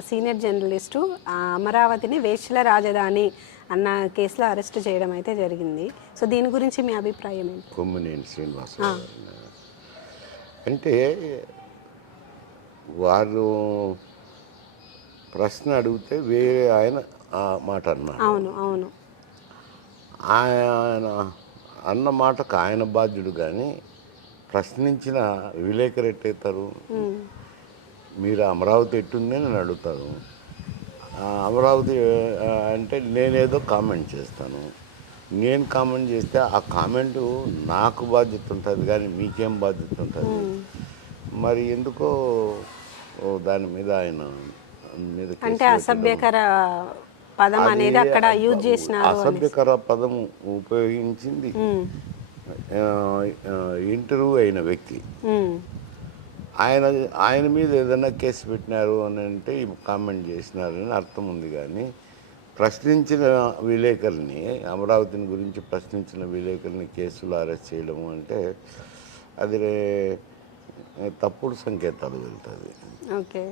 Senior journalist అమరావతిని వేశ్యల రాజధాని అన్న కేసులో అరెస్ట్ చేయడం అయితే జరిగింది. సో దీని గురించి మీ అభిప్రాయం ఏంటి? కొమ్మినేని శ్రీనివాస అంటే వారు ప్రశ్న అడిగితే వేరే ఆయన ఆ మాట అన్నాడు అవును అవును. ఆయన అన్న మాటకు ఆయన బాధ్యుడు కానీ ప్రశ్నించిన విలేకరు ఎట్టేస్తారు ఉమ్, మీరు అమరావతి ఎట్టుంది అని అడుగుతారు ఆ, అమరావతి అంటే నేనేదో కామెంట్ చేస్తాను. నేను కామెంట్ చేస్తే ఆ కామెంట్ నాకు బాధ్యత ఉంటుంది కానీ మీకేం బాధ్యత ఉంటుంది? మరి ఎందుకో దాని మీద ఆయన మీద అంటే. అసభ్యకర పదం అనేది అక్కడ యూజ్ చేసినారు అని అసభ్యకర పదం ఉపయోగించింది. ఇంటర్వ్యూ అయిన వ్యక్తి. ఆయన ఆయన మీద ఏదైనా కేసు పెట్టినారు అని అంటే కామెంట్ చేసినారని అర్థం ఉంది కానీ ప్రశ్నించిన విలేకరిని అమరావతిని గురించి ప్రశ్నించిన విలేకరిని కేసులు అరెస్ట్ చేయడము అంటే అది రే- తప్పుడు సంకేతాలు వెళ్తుంది ఓకే.